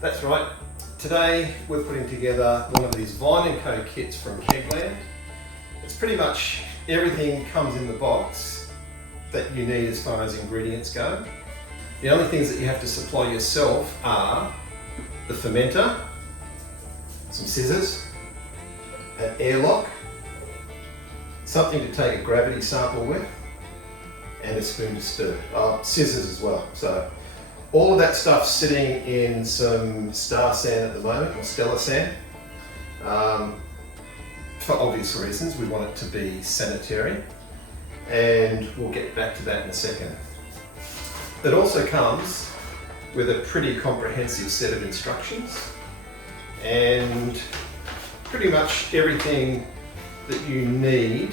That's right. Today we're putting together one of these Vine & Co kits from Kegland. It's pretty much everything comes in the box that you need as far as ingredients go. The only things that you have to supply yourself are the fermenter, some scissors, an airlock, something to take a gravity sample with, and a spoon to stir. Scissors as well. So all of that stuff's sitting in some star sand at the moment, or stellar sand. For obvious reasons, we want it to be sanitary, and we'll get back to that in a second. It also comes with a pretty comprehensive set of instructions, and pretty much everything that you need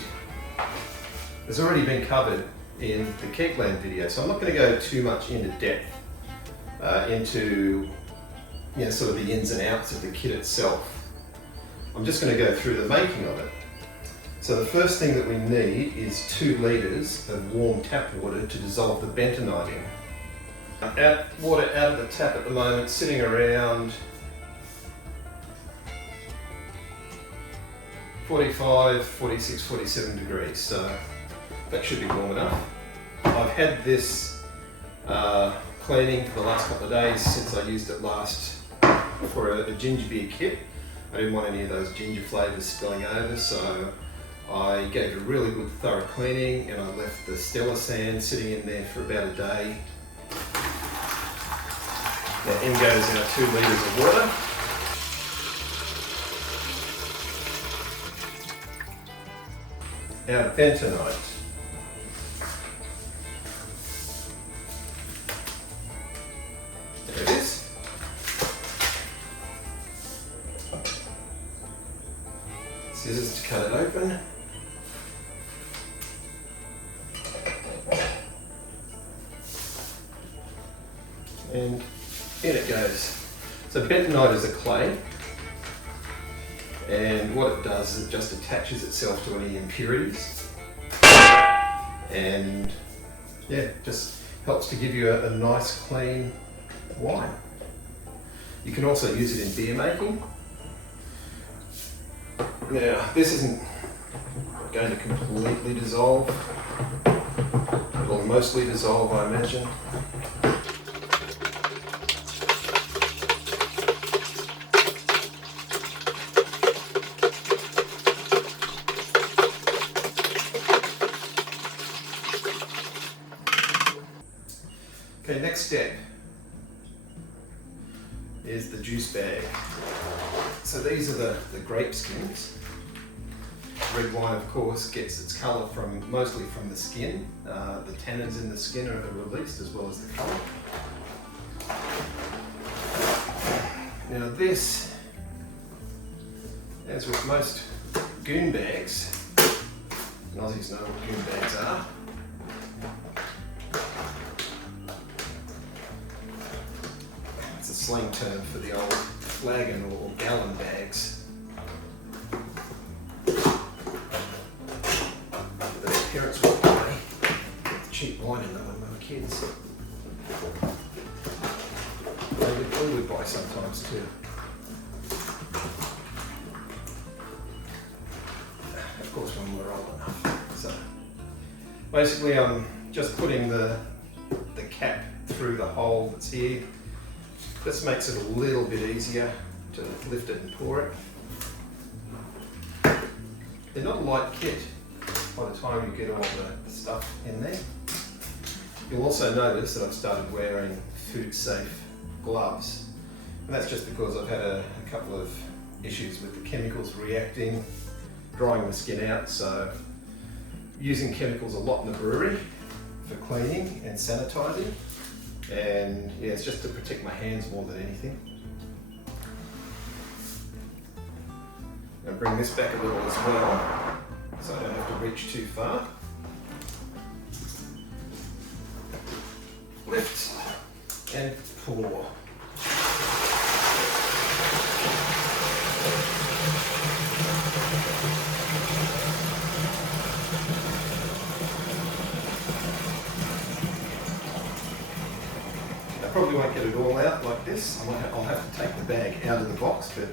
has already been covered in the Kegland video, so I'm not going to go too much into depth into sort of the ins and outs of the kit itself. I'm just going to go through the making of it. So the first thing that we need is 2 litres of warm tap water to dissolve the bentonite in. Water out of the tap at the moment, sitting around 45, 46, 47 degrees, so that should be warm enough. I've had this cleaning for the last couple of days since I used it last for a ginger beer kit. I didn't want any of those ginger flavours spilling over, so I gave it a really good thorough cleaning, and I left the stellar sand sitting in there for about a day. Now in goes our 2 litres of water. Our bentonite. There it is. Scissors to cut it open. And in it goes. So bentonite is a clay, and what it does is it just attaches itself to any impurities, and just helps to give you a nice clean wine. You can also use it in beer making. Now this isn't going to completely dissolve, it will mostly dissolve, I imagine. Okay, next step is the juice bag. So these are the grape skins. Red wine, of course, gets its colour mostly from the skin. The tannins in the skin are released, as well as the colour. Now this, as with most goon bags, and Aussies know what goon bags are, it's a slang term for the old flagon or gallon bags. Parents would buy cheap wine in them when we were kids. We would buy sometimes too. Of course, when we were old enough. So basically, I'm just putting the cap through the hole that's here. This makes it a little bit easier to lift it and pour it. They're not a light kit by the time you get all the stuff in there. You'll also notice that I've started wearing food safe gloves, and that's just because I've had a couple of issues with the chemicals reacting, drying the skin out. So using chemicals a lot in the brewery for cleaning and sanitizing, and it's just to protect my hands more than anything. I'll bring this back a little as well, so I don't have to reach too far. Lift and pour. I probably won't get it all out like this. I'll have to take the bag out of the box, but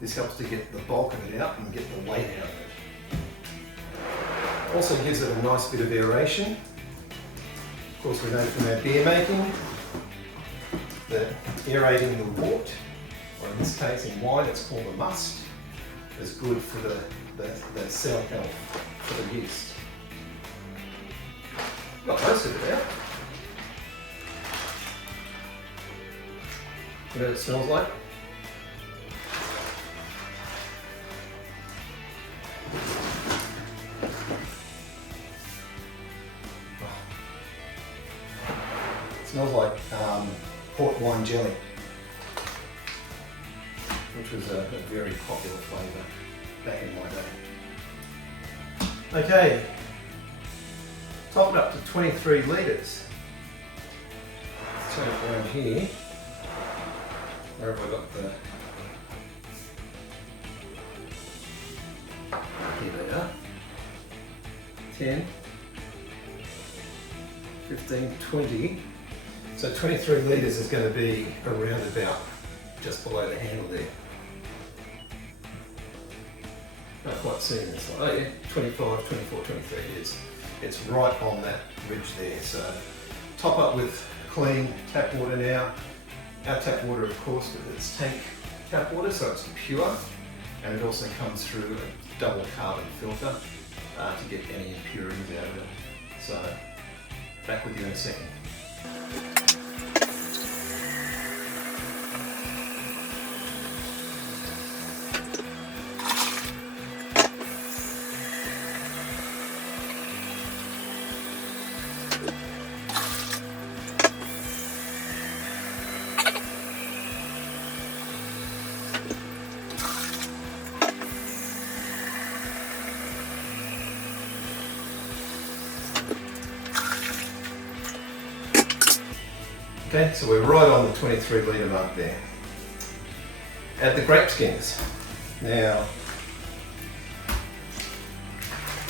this helps to get the bulk of it out and get the weight out of it. Also gives it a nice bit of aeration. Of course, we know from our beer making that aerating the wort, or in this case in wine it's called a must, is good for the cell health for the yeast. Got most of it out. You know what it smells like? It smells like port wine jelly, which was a very popular flavour back in my day. Okay, top it up to 23 litres. Let's turn it around here. Where have I got the... Here they are. 10, 15, 20. So 23 litres is going to be around about just below the handle there. Not quite seeing this one. Oh yeah, 25, 24, 23 it's right on that ridge there. So top up with clean tap water now. Our tap water, of course, it's tank tap water, so it's pure, and it also comes through a double carbon filter to get any impurities out of it. So back with you in a second. Okay, so we're right on the 23 litre mark there. Add the grape skins. Now,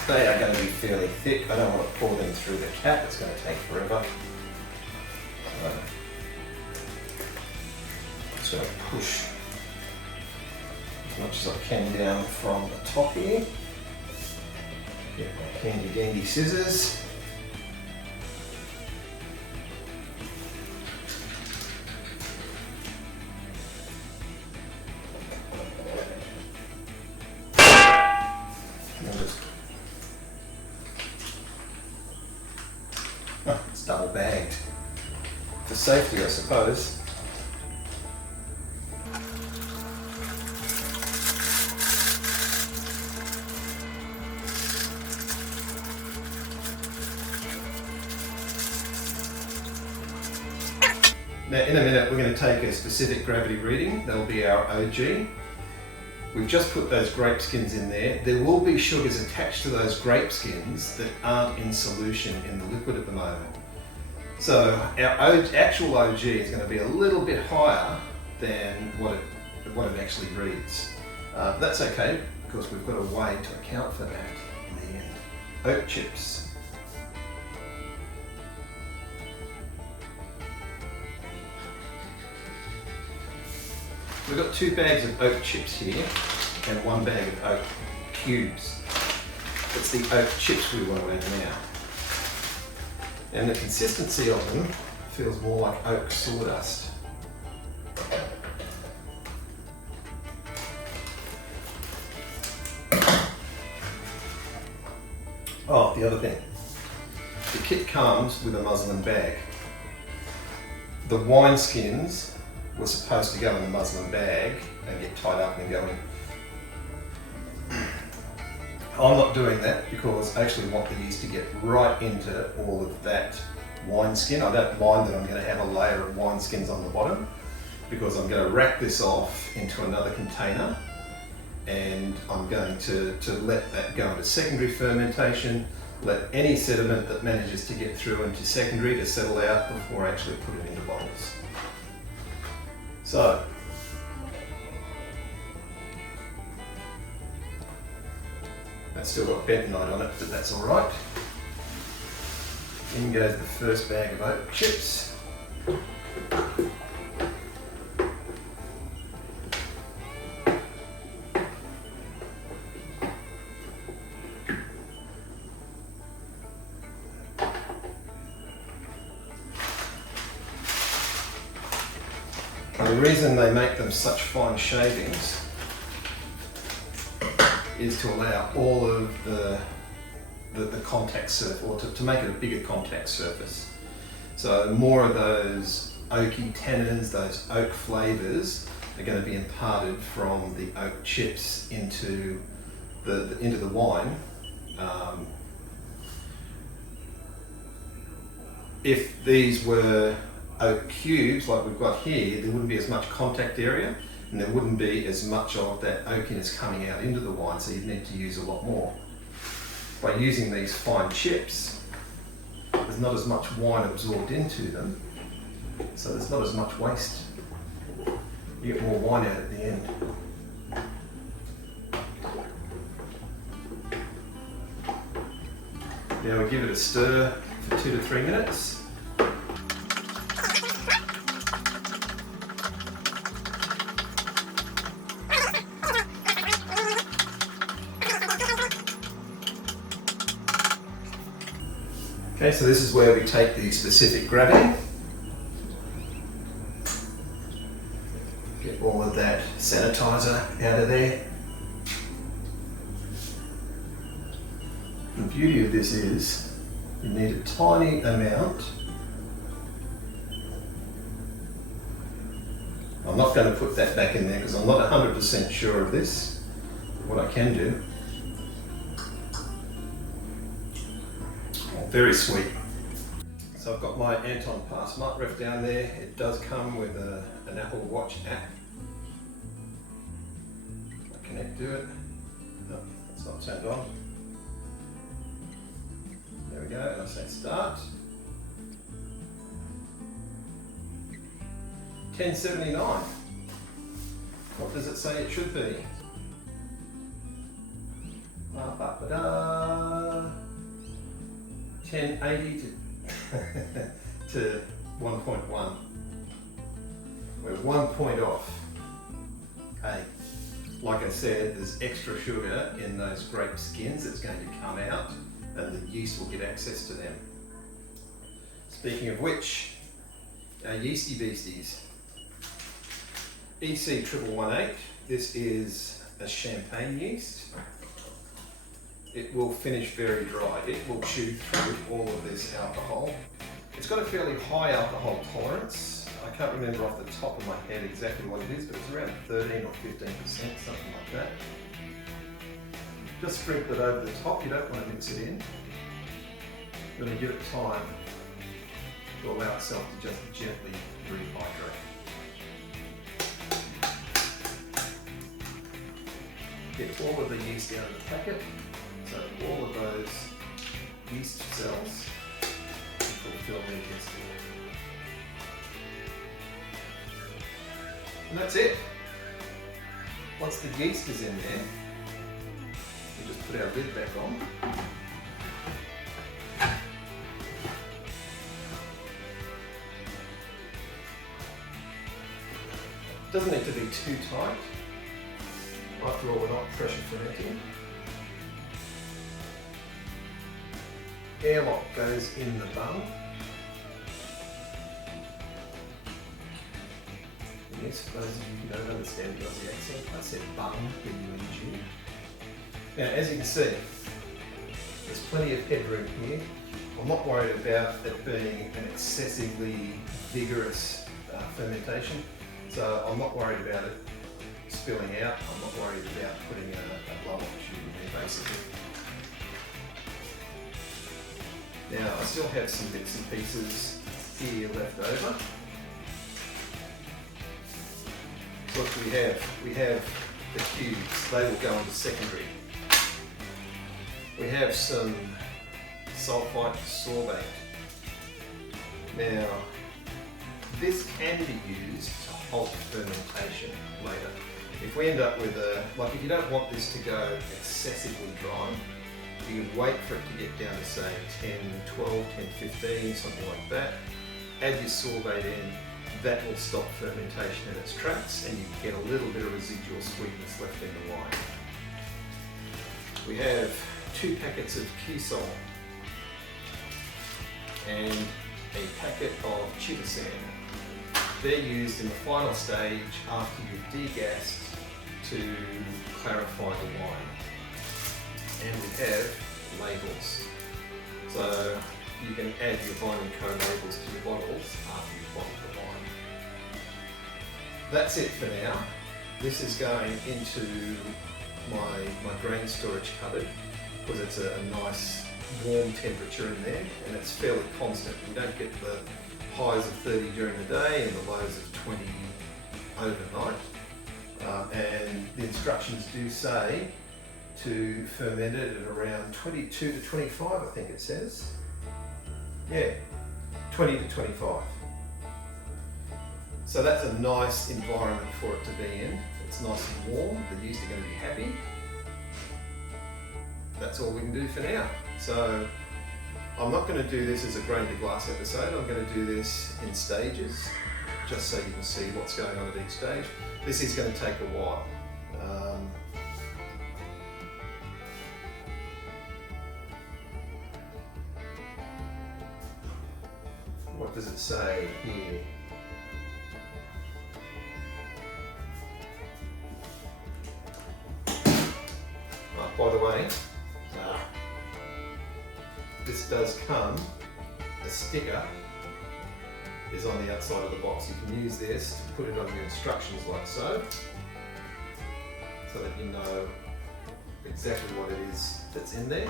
they are going to be fairly thick. I don't want to pour them through the cap, it's going to take forever. So, I'm just going to push as much as I can down from the top here. Get my handy dandy scissors. It's double bagged for safety, I suppose. Now in a minute we're going to take a specific gravity reading. That'll be our OG. We've just put those grape skins in there. There will be sugars attached to those grape skins that aren't in solution in the liquid at the moment. So our actual OG is going to be a little bit higher than what it actually reads. That's okay, because we've got a way to account for that in the end. Oat chips. We've got 2 bags of oat chips here and 1 bag of oat cubes. It's the oat chips we want to add now. And the consistency of them feels more like oat sawdust. Oh, the other thing. The kit comes with a muslin bag. The wine skins were supposed to go in the muslin bag and get tied up and go in. I'm not doing that because I actually want the yeast to get right into all of that wine skin. I don't mind that I'm going to have a layer of wine skins on the bottom, because I'm going to rack this off into another container and I'm going to let that go into secondary fermentation, let any sediment that manages to get through into secondary to settle out before I actually put it into bottles. So, that's still got bentonite on it, but that's all right. In goes the first bag of oat chips. And the reason they make them such fine shavings is to allow all of the contact surface, or to make it a bigger contact surface. So more of those oaky tannins, those oak flavours are going to be imparted from the oak chips into the wine. If these were oak cubes like we've got here, there wouldn't be as much contact area and there wouldn't be as much of that oakiness coming out into the wine, so you'd need to use a lot more. By using these fine chips, there's not as much wine absorbed into them, so there's not as much waste. You get more wine out at the end. Now we give it a stir for 2 to 3 minutes. Okay, so this is where we take the specific gravity. Get all of that sanitizer out of there. The beauty of this is you need a tiny amount. I'm not going to put that back in there because I'm not 100% sure of this. What I can do. Very sweet. So I've got my Anton Pass Nut Ref down there. It does come with an Apple Watch app. I connect to it. No, it's not turned on. There we go, and I say start. 1079. What does it say it should be? 1080 to 1.1. We're 1 point off. Hey, like I said, there's extra sugar in those grape skins that's going to come out, and the yeast will get access to them. Speaking of which, our yeasty beasties. EC 1118, this is a champagne yeast. It will finish very dry. It will chew through all of this alcohol. It's got a fairly high alcohol tolerance. I can't remember off the top of my head exactly what it is, but it's around 13 or 15%, something like that. Just sprinkle it over the top. You don't want to mix it in. You're going to give it time to allow itself to just gently rehydrate. Get all of the yeast out of the packet. So all of those yeast cells fulfill their destiny. And that's it. Once the yeast is in there, we just put our lid back on. It doesn't need to be too tight. After all, we're not pressure fermenting. Airlock goes in the bung. Yes, for those of you who don't understand the Aussie accent, I said bung, B-U-N-G. Now, as you can see, there's plenty of headroom here. I'm not worried about it being an excessively vigorous fermentation, so I'm not worried about it spilling out. I'm not worried about putting a blow-off tube in there, basically. Now, I still have some bits and pieces here left over. So what do we have? We have the cubes. They will go into secondary. We have some sulfite sorbate. Now, this can be used to halt fermentation later. If we end up with if you don't want this to go excessively dry, you can wait for it to get down to say 10, 12, 10, 15, something like that. Add your sorbate in, that will stop fermentation in its tracks and you get a little bit of residual sweetness left in the wine. We have 2 packets of Kisol and a packet of chitosan. they're used in the final stage after you've degassed to clarify the wine. And we have labels. So you can add your Vine & Co labels to your bottles after you've bottled the wine. That's it for now. This is going into my grain storage cupboard because it's a nice warm temperature in there and it's fairly constant. We don't get the highs of 30 during the day and the lows of 20 overnight. And the instructions do say to ferment it at around 22 to 25, I think it says. Yeah, 20 to 25. So that's a nice environment for it to be in. It's nice and warm, the yeast are going to be happy. That's all we can do for now. So I'm not going to do this as a grain to glass episode, I'm going to do this in stages, just so you can see what's going on at each stage. This is going to take a while. What does it say here? By the way, this does come, a sticker is on the outside of the box. You can use this to put it on your instructions like so that you know exactly what it is that's in there.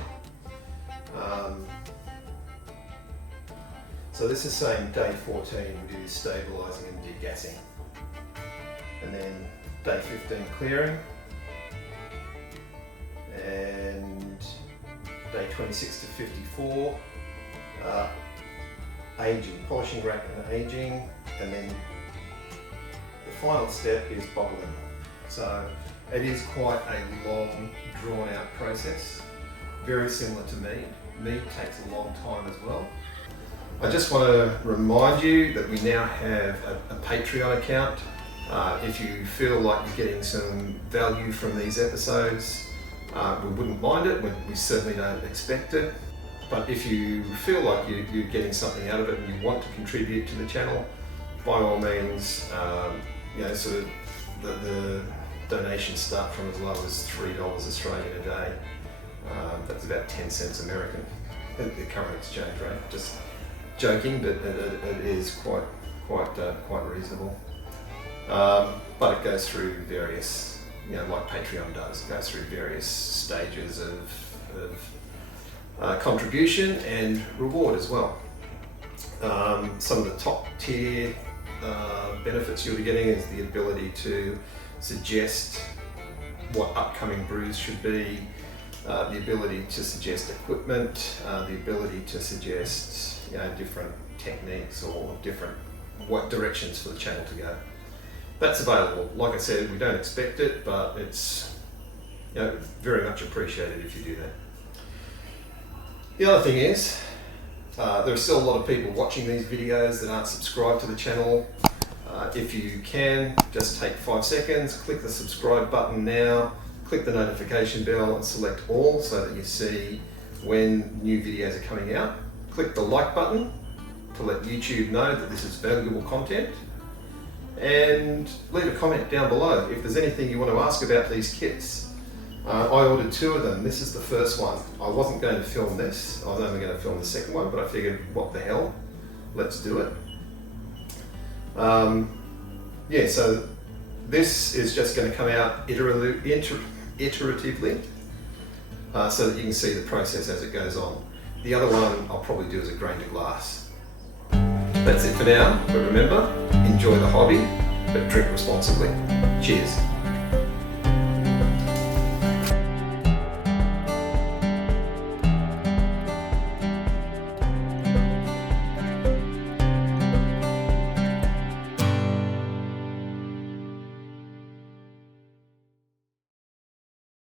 So this is saying day 14 we do stabilising and degassing, and then day 15 clearing, and day 26 to 54 aging, polishing rack and aging, and then the final step is bottling. So it is quite a long, drawn out process, very similar to mead. Mead takes a long time as well. I just want to remind you that we now have a Patreon account. If you feel like you're getting some value from these episodes, we wouldn't mind it. We certainly don't expect it. But if you feel like you're getting something out of it and you want to contribute to the channel, by all means, sort of the donations start from as low as $3 Australian a day. That's about 10 cents American at the current exchange rate. Just joking, but it is quite reasonable. But it goes through various, like Patreon does, it goes through various stages of contribution and reward as well. Some of the top tier benefits you'll be getting is the ability to suggest what upcoming brews should be, the ability to suggest equipment, the ability to suggest different techniques or different directions for the channel to go. That's available. Like I said, we don't expect it, but it's very much appreciated if you do that. The other thing is, there are still a lot of people watching these videos that aren't subscribed to the channel. If you can, just take 5 seconds, click the subscribe button now, click the notification bell and select all so that you see when new videos are coming out. Click the like button to let YouTube know that this is valuable content, and leave a comment down below if there's anything you want to ask about these kits. I ordered 2 of them. This is the first one. I wasn't going to film this. I was only going to film the second one, but I figured, what the hell, let's do it. So this is just going to come out iteratively so that you can see the process as it goes on. The other one I'll probably do as a grain to glass. That's it for now, but remember, enjoy the hobby, but drink responsibly. Cheers.